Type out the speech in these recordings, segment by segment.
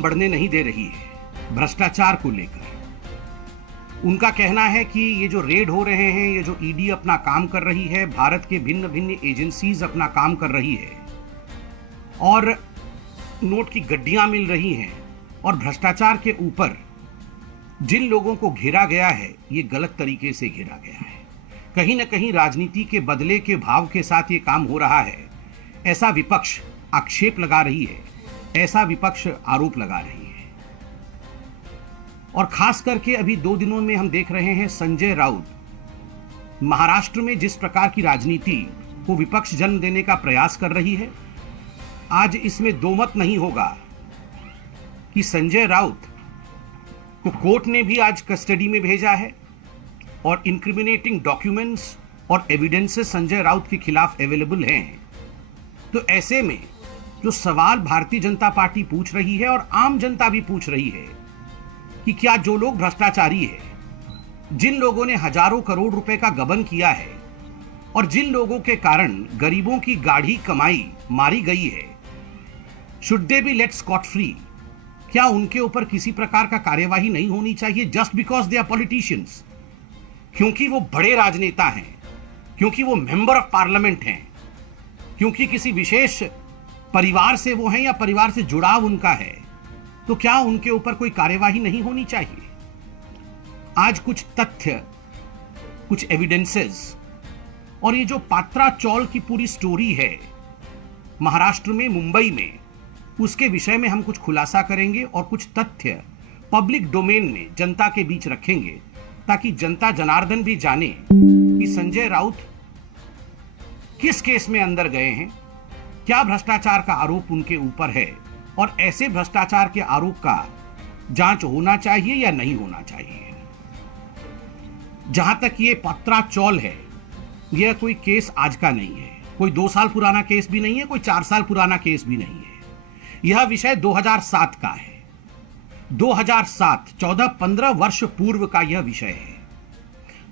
काम बढ़ने नहीं दे रही है भ्रष्टाचार को लेकर। उनका कहना है कि ये जो रेड हो रहे हैं, ये जो ईडी अपना काम कर रही है, भारत के भिन्न भिन्न एजेंसीज अपना काम कर रही है और नोट की गड्डियां मिल रही हैं और भ्रष्टाचार के ऊपर जिन लोगों को घेरा गया है ये गलत तरीके से घेरा गया है। कहीं ना कहीं राजनीति के बदले के भाव के साथ ये काम हो रहा है, ऐसा विपक्ष आक्षेप लगा रही है, ऐसा विपक्ष आरोप लगा रही है। और खास करके अभी 2 दिनों में हम देख रहे हैं संजय राउत महाराष्ट्र में जिस प्रकार की राजनीति को विपक्ष जन्म देने का प्रयास कर रही है, आज इसमें दो मत नहीं होगा कि संजय राउत को कोर्ट ने भी आज कस्टडी में भेजा है और इंक्रिमिनेटिंग डॉक्यूमेंट्स और एविडेंसेस संजय राउत के खिलाफ अवेलेबल हैं। तो ऐसे में जो सवाल भारतीय जनता पार्टी पूछ रही है और आम जनता भी पूछ रही है कि क्या जो लोग भ्रष्टाचारी है, जिन लोगों ने हजारों करोड़ रुपए का गबन किया है और जिन लोगों के कारण गरीबों की गाढ़ी कमाई मारी गई है, should they be let scot free? क्या उनके ऊपर किसी प्रकार का कार्यवाही नहीं होनी चाहिए just because they are politicians? क्योंकि वो बड़े राजनेता हैं, क्योंकि वो मेंबर ऑफ पार्लियामेंट हैं, क्योंकि किसी विशेष परिवार से वो हैं या परिवार से जुड़ाव उनका है, तो क्या उनके ऊपर कोई कार्यवाही नहीं होनी चाहिए? आज कुछ तथ्य, कुछ एविडेंसेस और ये जो पात्रा चौल की पूरी स्टोरी है महाराष्ट्र में, मुंबई में, उसके विषय में हम कुछ खुलासा करेंगे और कुछ तथ्य पब्लिक डोमेन में जनता के बीच रखेंगे ताकि जनता जनार्दन भी जाने कि संजय राउत किस केस में अंदर गए हैं, क्या भ्रष्टाचार का आरोप उनके ऊपर है और ऐसे भ्रष्टाचार के आरोप का जांच होना चाहिए या नहीं होना चाहिए। जहां तक ये पात्रा चौल है, यह कोई केस आज का नहीं है, कोई 2 साल पुराना केस भी नहीं है, कोई 4 साल पुराना केस भी नहीं है। यह विषय 2007 का है। 2007 14-15 वर्ष पूर्व का यह विषय है।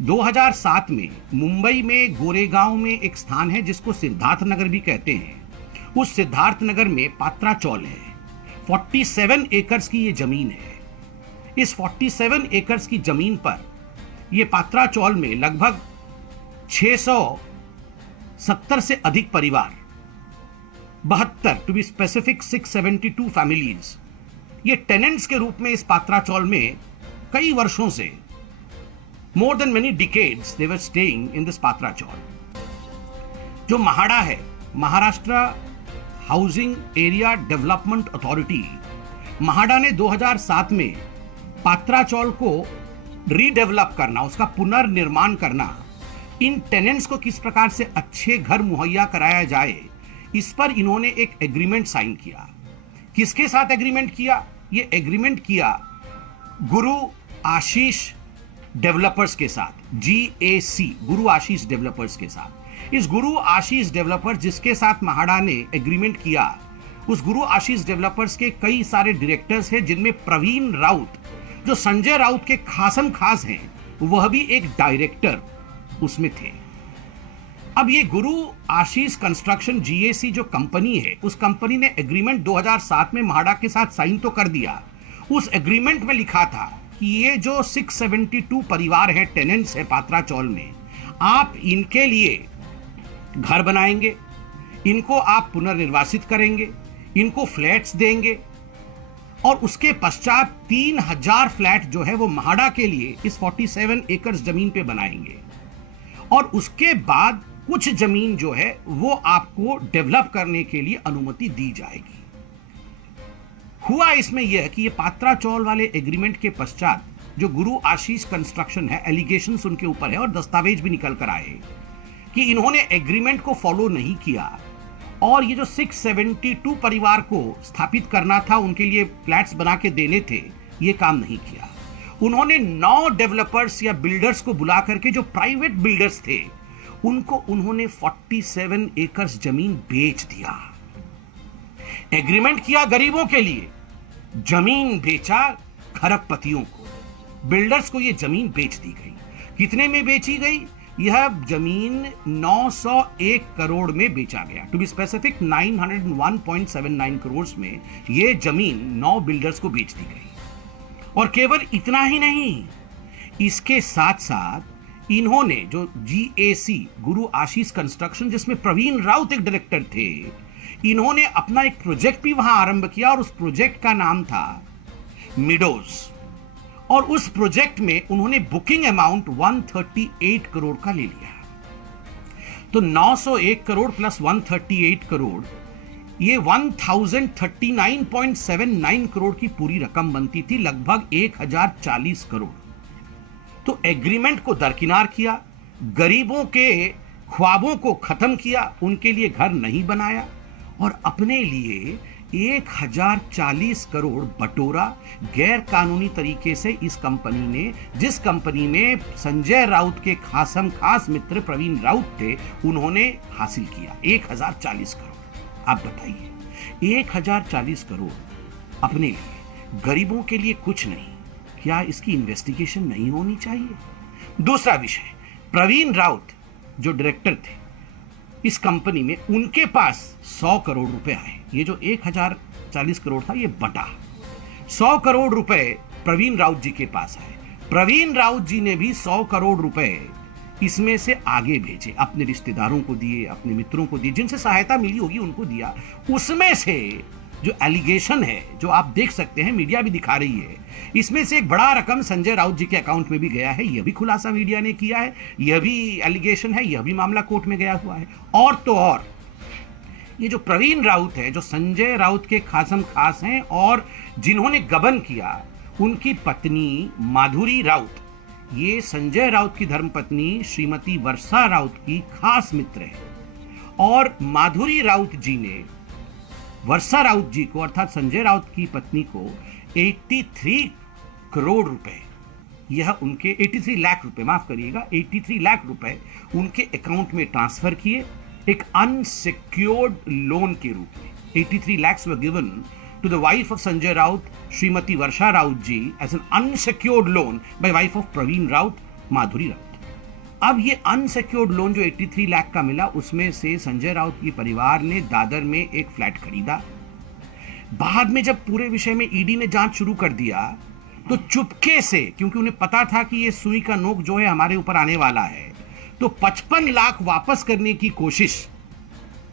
2007 में मुंबई में गोरेगांव में एक स्थान है जिसको सिद्धार्थ नगर भी कहते हैं। उस सिद्धार्थ नगर में पात्रा चौल है। 47 एकर्स की ये जमीन है। इस 47 एकर्स की जमीन पर यह पात्रा चौल में लगभग 670 से अधिक परिवार, 72 टू बी स्पेसिफिक 672 फैमिलीज, ये टेनेंट्स के रूप में इस पात्रा चौल में कई वर्षों से, more than many decades they were staying in this Patra Chawl. जो महाडा है, Maharashtra housing area development authority, MHADA ने 2007 में पात्रा चौल को रीडेवलप करना, उसका पुनर्निर्माण करना, इन टेनेंट्स को किस प्रकार से अच्छे घर मुहैया कराया जाए, इस पर इन्होंने एक एग्रीमेंट साइन किया। किसके साथ एग्रीमेंट किया? ये एग्रीमेंट किया गुरु आशीष डेवलपर्स के साथ, GAC, गुरु आशीष डेवलपर्स के साथ। इस गुरु आशीष डेवलपर्स जिसके साथ महाडा ने एग्रीमेंट किया, उस गुरु आशीष डेवलपर्स के कई सारे डायरेक्टर्स हैं, जिनमें प्रवीण राउत, जो संजय राउत के खासम खास हैं, वह भी एक डायरेक्टर उसमें थे। अब ये गुरु आशीष कंस्ट्रक्शन GAC जो कंपनी है, उस कंपनी ने एग्रीमेंट 2007 में महाडा के साथ साइन तो कर दिया। उस एग्रीमेंट में लिखा था कि ये जो 672 परिवार है, टेनेंट्स है पात्रा चौल में, आप इनके लिए घर बनाएंगे, इनको आप पुनर्निर्वासित करेंगे, इनको फ्लैट्स देंगे और उसके पश्चात 3000 फ्लैट जो है वो महाडा के लिए इस 47 एकड़ जमीन पे बनाएंगे और उसके बाद कुछ जमीन जो है वो आपको डेवलप करने के लिए अनुमति दी जाएगी। हुआ इसमें यह कि ये पात्रा चौल वाले एग्रीमेंट के पश्चात जो गुरु आशीष कंस्ट्रक्शन है, एलिगेशंस उनके ऊपर है और दस्तावेज भी निकल कर आए कि इन्होंने एग्रीमेंट को फॉलो नहीं किया और ये जो 672 परिवार को स्थापित करना था, उनके लिए फ्लैट्स बना के देने थे, ये काम नहीं किया। उन्होंने 9 डेवलपर्स या बिल्डर्स को बुला करके, जो प्राइवेट बिल्डर्स थे, उनको उन्होंने 47 एकड़ जमीन बेच दिया। एग्रीमेंट किया गरीबों के लिए, जमीन बेचा खरबपतियों को। बिल्डर्स को यह जमीन बेच दी गई। कितने में बेची गई? यह जमीन 901 करोड़ में बेचा गया। टू बी स्पेसिफिक 901.79 करोड़ में यह जमीन 9 बिल्डर्स को बेच दी गई। और केवल इतना ही नहीं, इसके साथ साथ इन्होंने जो GAC गुरु आशीष कंस्ट्रक्शन, जिसमें प्रवीण राउत एक डायरेक्टर थे, इन्होंने अपना एक प्रोजेक्ट भी वहां आरंभ किया और उस प्रोजेक्ट का नाम था मिडोज। और उस प्रोजेक्ट में उन्होंने बुकिंग अमाउंट 138 करोड़ का ले लिया। तो 901 करोड़ प्लस 138 करोड़, ये 1039.79 करोड़ की पूरी रकम बनती थी, लगभग 1040 करोड़। तो एग्रीमेंट को दरकिनार किया, गरीबों के ख्वाबों को खत्म किया, उनके लिए घर नहीं बनाया और अपने लिए 1040 करोड़ बटोरा गैर कानूनी तरीके से इस कंपनी ने, जिस कंपनी में संजय राउत के खास मित्र प्रवीण राउत थे, उन्होंने हासिल किया 1040 करोड़। आप बताइए, 1040 करोड़ अपने लिए, गरीबों के लिए कुछ नहीं, क्या इसकी इन्वेस्टिगेशन नहीं होनी चाहिए? दूसरा विषय, प्रवीण राउत जो डायरेक्टर थे इस कंपनी में, उनके पास 100 करोड़ रुपए आए। ये जो 1040 करोड़ था, ये बटा 100 करोड़ रुपए प्रवीण राउत जी के पास आए। प्रवीण राउत जी ने भी 100 करोड़ रुपए इसमें से आगे भेजे, अपने रिश्तेदारों को दिए, अपने मित्रों को दिए, जिनसे सहायता मिली होगी उनको दिया। उसमें से जो एलिगेशन है, जो आप देख सकते हैं, मीडिया भी दिखा रही है, इसमें से एक बड़ा रकम संजय राउत जी के अकाउंट में भी गया है। यह भी खुलासा मीडिया ने किया है, यह भी एलिगेशन है, यह भी मामला कोर्ट में गया हुआ है। और तो और ये जो प्रवीण राउत है, जो संजय राउत के खास हैं और जिन्होंने गबन किया, उनकी पत्नी माधुरी राउत, ये संजय राउत की धर्मपत्नी श्रीमती वर्षा राउत की खास मित्र है। और माधुरी राउत जी ने वर्षा राउत जी को, अर्थात संजय राउत की पत्नी को 83 करोड़ रुपए, यह उनके 83 लाख रुपए, माफ करिएगा, 83 लाख रुपए उनके अकाउंट में ट्रांसफर किए एक अनसिक्योर्ड लोन के रूप में। 83 lakhs were given to the wife of Sanjay Raut, Shrimati Varsha Raut ji, as an unsecured loan by wife of Praveen Raut, माधुरी राउत। अब ये अनसिक्योर्ड लोन जो 83 लाख का मिला, उसमें से संजय राउत की परिवार ने दादर में एक फ्लैट खरीदा। बाद में जब पूरे विषय में ईडी ने जांच शुरू कर दिया, तो चुपके से, क्योंकि उन्हें पता था कि ये सुई का नोक जो है हमारे ऊपर आने वाला है, तो 55 लाख वापस करने की कोशिश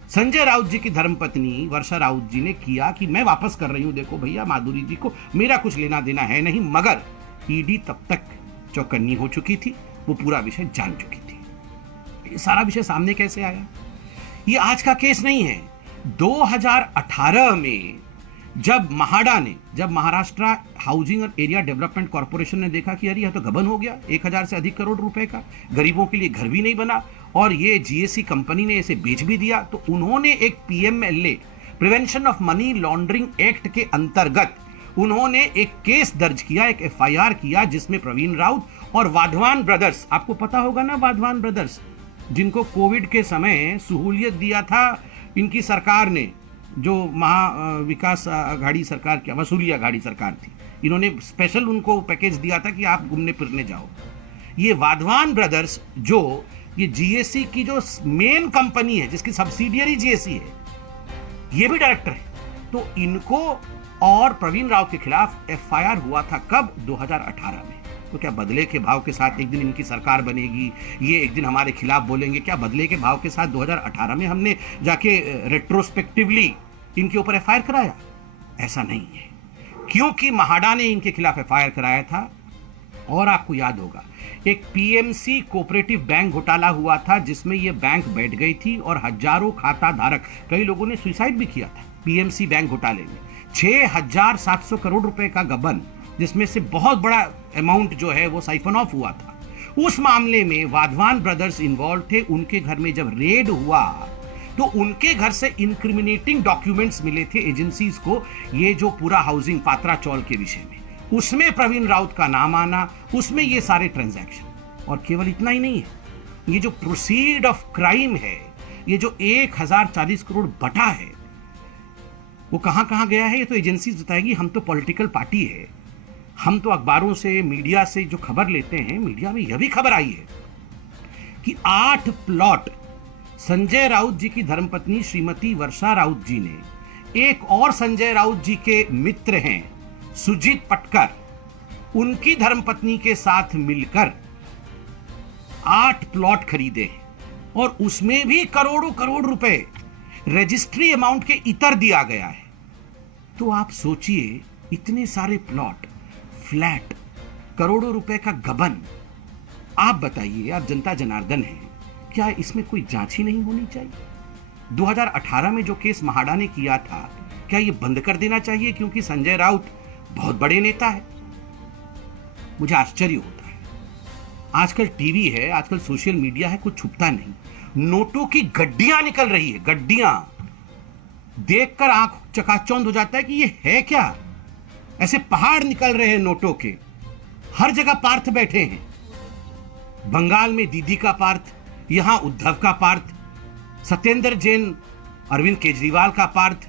संजय राउत जी की धर्मपत्नी वर्षा राउत जी ने किया कि मैं वापस कर रही हूं, देखो भैया, माधुरी जी को मेरा कुछ लेना देना है नहीं। मगर ईडी तब तक चौकन्नी हो चुकी थी, वो पूरा विषय जान चुकी थी। ये सारा विषय सामने कैसे आया? ये आज का केस नहीं है। 2018 में जब महाडा ने, जब महाराष्ट्र हाउसिंग और एरिया डेवलपमेंट कॉर्पोरेशन ने देखा कि यार यह तो गबन हो गया, 1000 से अधिक करोड़ रुपए का, गरीबों के लिए घर भी नहीं बना और ये GAC कंपनी ने इसे बेच भी दिया, तो उन्होंने एक PMLA, prevention of money laundering act के अंतर्गत उन्होंने एक केस दर्ज किया, एक FIR किया, जिसमें प्रवीण राउत और वाधवान ब्रदर्स, आपको पता होगा ना वाधवान ब्रदर्स, जिनको कोविड के समय सहूलियत दिया था इनकी सरकार ने, जो विकास आघाड़ी सरकार की, वसूली आघाड़ी सरकार थी, इन्होंने स्पेशल उनको पैकेज दिया था कि आप घूमने फिरने जाओ। ये वाधवान ब्रदर्स, जो ये GAC की जो मेन कंपनी है, जिसकी सब्सिडियरी GAC है, ये भी डायरेक्टर है। तो इनको और प्रवीण राव के खिलाफ FIR हुआ था कब? 2018 में। तो क्या बदले के भाव के साथ एक दिन इनकी सरकार बनेगी, ये एक दिन हमारे खिलाफ बोलेंगे? क्या बदले के भाव के साथ 2018 में हमने जाके रेट्रोस्पेक्टिवली इनके ऊपर FIR कराया? ऐसा नहीं है, क्योंकि महाडा ने इनके खिलाफ FIR कराया था। और आपको याद होगा, एक PMC कोऑपरेटिव बैंक घोटाला हुआ था, जिसमें यह बैंक बैठ गई थी और हजारों खाता धारक, कई लोगों ने सुसाइड भी किया था PMC बैंक घोटाले में। 6700 करोड़ रुपए का गबन, जिसमें से बहुत बड़ा अमाउंट जो है वो साइफन ऑफ हुआ था। उस मामले में वाधवान ब्रदर्स इन्वॉल्व थे। उनके घर में जब रेड हुआ तो उनके घर से इंक्रिमिनेटिंग डॉक्यूमेंट्स मिले थे एजेंसीज को, ये जो पूरा हाउसिंग पात्रा चौल के विषय में, उसमें प्रवीण राउत का नाम आना, उसमें ये सारे ट्रांजैक्शन। और केवल इतना ही नहीं है, ये जो प्रोसीड ऑफ क्राइम है, ये जो 1040 करोड़ बटा है, वो कहां कहां गया है, ये तो एजेंसी बताएगी। हम तो पॉलिटिकल पार्टी है, हम तो अखबारों से, मीडिया से जो खबर लेते हैं, मीडिया में यह भी खबर आई है कि 8 प्लॉट संजय राउत जी की धर्मपत्नी श्रीमती वर्षा राउत जी ने एक और संजय राउत जी के मित्र हैं सुजीत पटकर, उनकी धर्मपत्नी के साथ मिलकर 8 प्लॉट खरीदे और उसमें भी करोड़ों करोड़ रुपए रजिस्ट्री अमाउंट के इतर दिया गया है। तो आप सोचिए, इतने सारे प्लॉट, फ्लैट, करोड़ों रुपए का गबन। आप बताइए, आप जनता जनार्दन हैं, क्या इसमें कोई जांच ही नहीं होनी चाहिए? 2018 में जो केस महाड़ा ने किया था, क्या यह बंद कर देना चाहिए क्योंकि संजय राउत बहुत बड़े नेता है? मुझे आश्चर्य होता है। आजकल टीवी है, आजकल सोशल मीडिया है, कुछ छुपता नहीं। नोटों की गड्डियां निकल रही है, गड्डियां। देखकर आंख चकाचौंध हो जाता है कि ये है क्या। ऐसे पहाड़ निकल रहे हैं नोटों के। हर जगह पार्थ बैठे हैं। बंगाल में दीदी का पार्थ, यहां उद्धव का पार्थ, सत्येंद्र जैन, अरविंद केजरीवाल का पार्थ।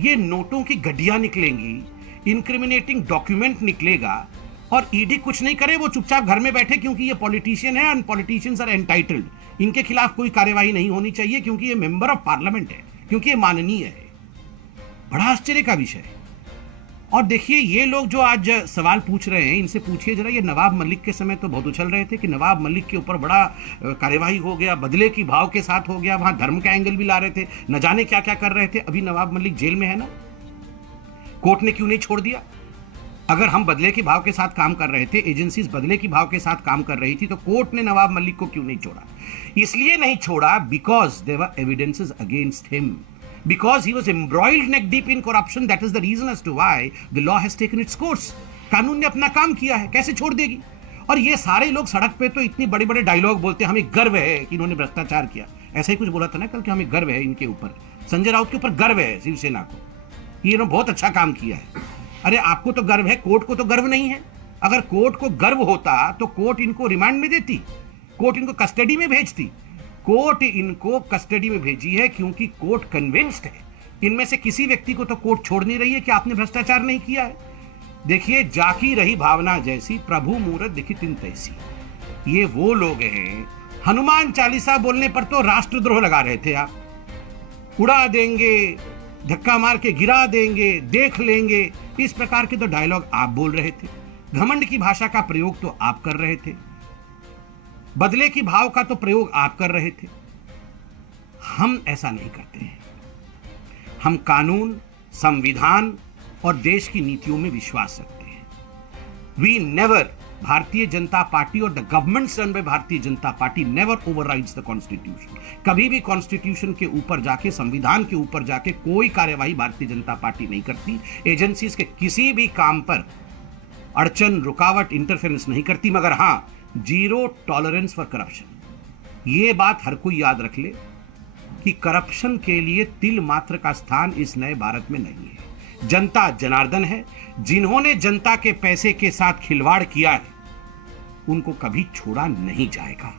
ये नोटों की गड्डियां निकलेंगी, इंक्रिमिनेटिंग डॉक्यूमेंट निकलेगा और ईडी कुछ नहीं करे, वो चुपचाप घर में बैठे क्योंकि ये पॉलिटिशियन है एंड पॉलिटिशियंस आर एंटाइटल्ड। इनके खिलाफ कोई कार्यवाही नहीं होनी चाहिए क्योंकि ये मेंबर ऑफ पार्लियामेंट है, क्योंकि ये माननीय है। बड़ा आश्चर्य का विषय है। और देखिए, ये लोग जो आज सवाल पूछ रहे हैं, इनसे पूछिए जरा, ये नवाब मलिक के समय तो बहुत उछल रहे थे कि नवाब मलिक के ऊपर बड़ा कार्यवाही हो गया, बदले की भाव के साथ हो गया, वहां धर्म का एंगल भी ला रहे थे, न जाने क्या क्या कर रहे थे। अभी नवाब मलिक जेल में है ना, कोर्ट ने क्यों नहीं छोड़ दिया? अगर हम बदले के भाव के साथ काम कर रहे थे, एजेंसीज बदले की भाव के साथ काम कर रही थी, तो कोर्ट ने नवाब मलिक को क्यों नहीं छोड़ा? इसलिए नहीं छोड़ा because there were evidences against him, because he was embroiled neck deep in corruption. That is the reason as to why the law has taken its course. कानून ने अपना काम किया है, कैसे छोड़ देगी? और ये सारे लोग सड़क पे तो इतनी बड़े बड़े डायलॉग बोलते हैं, हमें गर्व है कि इन्होंने भ्रष्टाचार किया। ऐसा ही कुछ बोला था ना कल कि हमें गर्व है इनके ऊपर, संजय राउत के ऊपर गर्व है शिवसेना को, ये इन्होंने बहुत अच्छा काम किया है। अरे आपको तो गर्व है, कोर्ट को तो गर्व नहीं है। अगर कोर्ट को गर्व होता तो कोर्ट इनको रिमांड में देती, कोर्ट इनको कस्टडी में भेजती। कोर्ट इनको कस्टडी में भेजी है क्योंकि कोर्ट कन्विंस्ड है, इनमें से किसी व्यक्ति को तो कोर्ट छोड़ नहीं रही है कि आपने भ्रष्टाचार नहीं किया है। देखिए, जाकी रही भावना जैसी, प्रभु मूरत दिखी तिन तैसी। ये वो लोग हैं, हनुमान चालीसा बोलने पर तो राष्ट्रद्रोह लगा रहे थे आप, उड़ा देंगे, धक्का मार के गिरा देंगे, देख लेंगे, इस प्रकार के तो डायलॉग आप बोल रहे थे। घमंड की भाषा का प्रयोग तो आप कर रहे थे, बदले की भाव का तो प्रयोग आप कर रहे थे। हम ऐसा नहीं करते हैं। हम कानून, संविधान और देश की नीतियों में विश्वास रखते हैं। We never, Bharatiya Janata party और the government run by Bharatiya Janata party never overrides the constitution. कभी भी कॉन्स्टिट्यूशन के ऊपर जाके, संविधान के ऊपर जाके कोई कार्यवाही भारतीय जनता पार्टी नहीं करती। एजेंसीज के किसी भी काम पर अड़चन, रुकावट, इंटरफेरेंस नहीं करती। मगर हां, जीरो टॉलरेंस फॉर करप्शन। यह बात हर कोई याद रख ले कि करप्शन के लिए तिल मात्र का स्थान इस नए भारत में नहीं है। जनता जनार्दन है, जिन्होंने जनता के पैसे के साथ खिलवाड़ किया है उनको कभी छोड़ा नहीं जाएगा।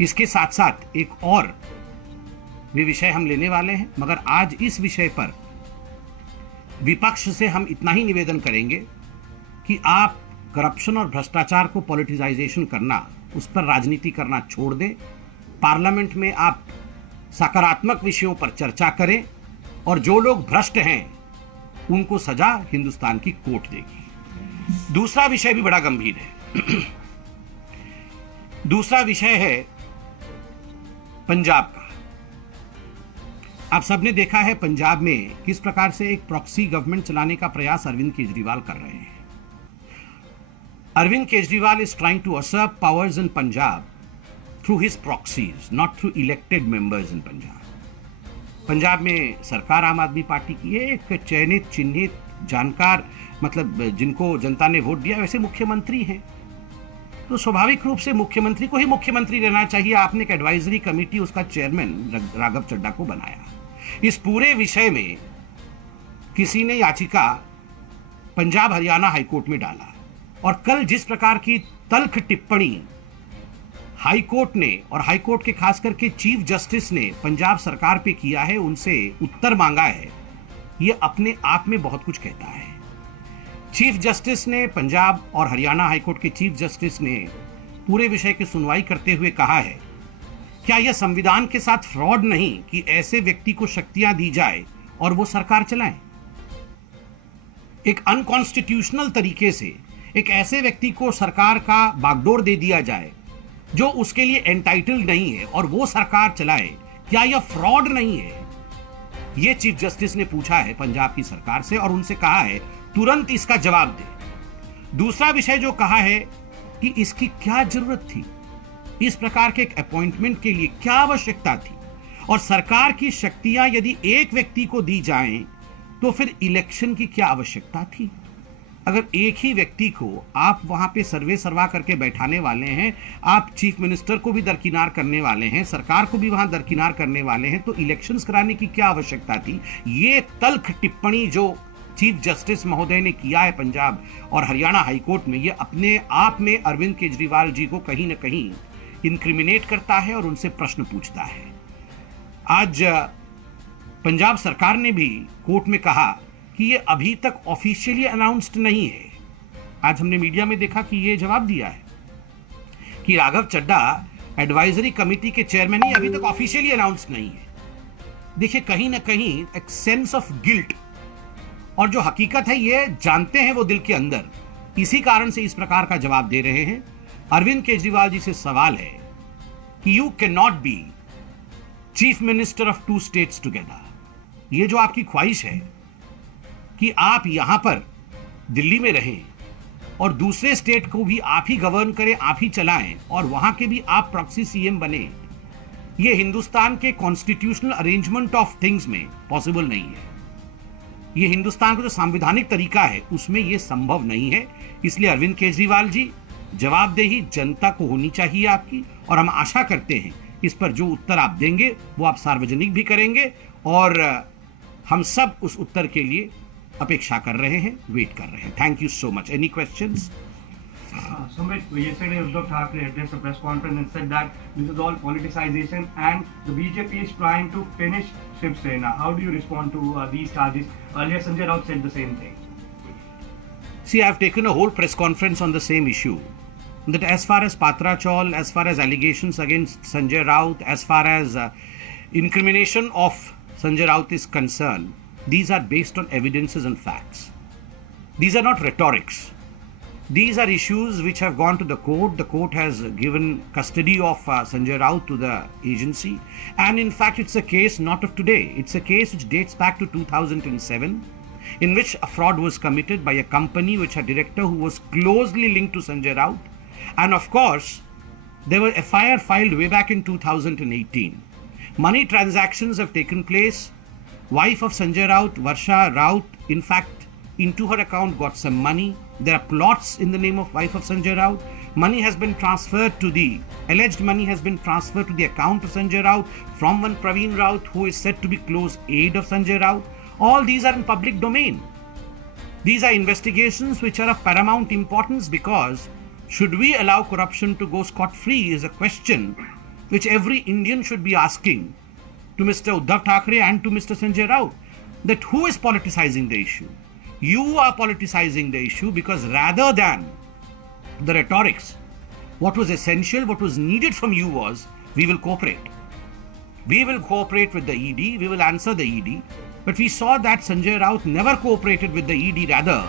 इसके साथ साथ एक और भी विषय हम लेने वाले हैं, मगर आज इस विषय पर विपक्ष से हम इतना ही निवेदन करेंगे कि आप करप्शन और भ्रष्टाचार को पॉलिटिसाइजेशन करना, उस पर राजनीति करना छोड़ दें। पार्लियामेंट में आप सकारात्मक विषयों पर चर्चा करें और जो लोग भ्रष्ट हैं उनको सजा हिंदुस्तान की कोर्ट देगी। दूसरा विषय भी बड़ा गंभीर है। दूसरा विषय है पंजाब का। आप सबने देखा है पंजाब में किस प्रकार से एक प्रॉक्सी गवर्नमेंट चलाने का प्रयास अरविंद केजरीवाल कर रहे हैं। Arvind Kejriwal is trying to usurp powers in Punjab through his proxies, not through elected members in Punjab. Punjab में सरकार आम आदमी पार्टी की है, एक चयनित, चिन्हित, जानकार, मतलब जिनको जनता ने वोट दिया वैसे मुख्यमंत्री हैं। तो स्वाभाविक रूप से मुख्यमंत्री को ही मुख्यमंत्री रहना चाहिए। आपने एक एडवाइजरी कमेटी, उसका चेयरमैन राघव चड्ढा को बनाया। इस पूरे विषय में किसी ने याचिका पंजाब हरियाणा हाईकोर्ट में डाला और कल जिस प्रकार की तल्ख टिप्पणी हाईकोर्ट ने और हाईकोर्ट के खास करके चीफ जस्टिस ने पंजाब सरकार पे किया है, उनसे उत्तर मांगा है, ये अपने आप में बहुत कुछ कहता है। चीफ जस्टिस ने, पंजाब और हरियाणा हाईकोर्ट के चीफ जस्टिस ने पूरे विषय की सुनवाई करते हुए कहा है, क्या यह संविधान के साथ फ्रॉड नहीं कि ऐसे व्यक्ति को शक्तियां दी जाए और वो सरकार चलाए? एक अनकॉन्स्टिट्यूशनल तरीके से एक ऐसे व्यक्ति को सरकार का बागडोर दे दिया जाए जो उसके लिए एंटाइटल्ड नहीं है और वो सरकार चलाए, क्या यह फ्रॉड नहीं है? यह चीफ जस्टिस ने पूछा है पंजाब की सरकार से और उनसे कहा है तुरंत इसका जवाब दे। दूसरा विषय जो कहा है कि इसकी क्या जरूरत थी, इस प्रकार के एक अपॉइंटमेंट के लिए क्या आवश्यकता थी, और सरकार की शक्तियां यदि एक व्यक्ति को दी जाएं तो फिर इलेक्शन की क्या आवश्यकता थी? अगर एक ही व्यक्ति को आप वहां पे सर्वे सर्वा करके बैठाने वाले हैं, आप चीफ मिनिस्टर को भी दरकिनार करने वाले हैं, सरकार को भी वहां दरकिनार करने वाले हैं, तो इलेक्शंस कराने की क्या आवश्यकता थी? ये तल्ख टिप्पणी जो चीफ जस्टिस महोदय ने किया है पंजाब और हरियाणा हाईकोर्ट में, ये अपने आप में अरविंद केजरीवाल जी को कहीं ना कहीं इंक्रिमिनेट करता है और उनसे प्रश्न पूछता है। आज पंजाब सरकार ने भी कोर्ट में कहा कि ये अभी तक ऑफिशियली अनाउंस्ड नहीं है। आज हमने मीडिया में देखा कि ये जवाब दिया है कि राघव चड्डा एडवाइजरी कमेटी के चेयरमैन ही अभी तक ऑफिशियली अनाउंस्ड नहीं है। देखिए, कहीं ना कहीं एक सेंस ऑफ गिल्ट, और जो हकीकत है ये जानते हैं वो दिल के अंदर, इसी कारण से इस प्रकार का जवाब दे रहे हैं। अरविंद केजरीवाल जी से सवाल है कि you can not be chief minister of 2 states together. ये जो आपकी ख्वाहिश है कि आप यहां पर दिल्ली में रहें और दूसरे स्टेट को भी आप ही गवर्न करें, आप ही चलाएं, और वहां के भी आप प्रॉक्सी सीएम बने, ये हिंदुस्तान के कॉन्स्टिट्यूशनल अरेंजमेंट ऑफ थिंग्स में पॉसिबल नहीं है। ये हिंदुस्तान का जो संवैधानिक तरीका है उसमें यह संभव नहीं है। इसलिए अरविंद केजरीवाल जी, जवाबदेही जनता को होनी चाहिए आपकी, और हम आशा करते हैं इस पर जो उत्तर आप देंगे वो आप सार्वजनिक भी करेंगे, और हम सब उस उत्तर के लिए अपेक्षा कर रहे हैं, वेट कर रहे हैं। Thank you so much. Any questions? Sumit, yesterday Uddhav Thackeray addressed a press conference and said that this is all politicization and the BJP is trying to finish Shiv Sena. How do you respond to these charges? Earlier Sanjay Raut said the same thing. See, I have taken a whole press conference on the same issue. That as far as Patra Chaul, as far as allegations against Sanjay Raut, as far as incrimination of Sanjay Raut is concerned, these are based on evidences and facts. These are not rhetorics. These are issues which have gone to the court. The court has given custody of Sanjay Raut to the agency. And in fact, it's a case not of today. It's a case which dates back to 2007, in which a fraud was committed by a company which had a director who was closely linked to Sanjay Raut. And of course, there were FIR filed way back in 2018. Money transactions have taken place. Wife of Sanjay Raut, Varsha Raut, in fact, into her account got some money. There are plots in the name of wife of Sanjay Raut. Money has been transferred to the, alleged money has been transferred to the account of Sanjay Raut from one Praveen Raut who is said to be close aide of Sanjay Raut. All these are in public domain. These are investigations which are of paramount importance, because should we allow corruption to go scot-free is a question which every Indian should be asking to Mr. Uddhav Thackeray and to Mr. Sanjay Raut, that who is politicizing the issue? You are politicizing the issue, because rather than the rhetorics, what was essential, what was needed from you was, we will cooperate. We will cooperate with the ED, we will answer the ED. But we saw that Sanjay Raut never cooperated with the ED, rather,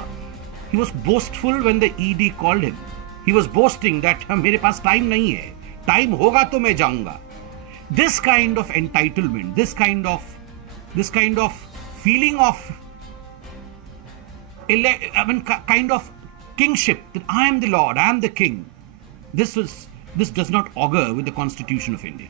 he was boastful when the ED called him. He was boasting that मेरे पास time नहीं है, time होगा तो मैं जाऊंगा. This kind of entitlement, this kind of feeling of, kind of kingship, that I am the Lord, I am the king. This does not augur with the Constitution of India.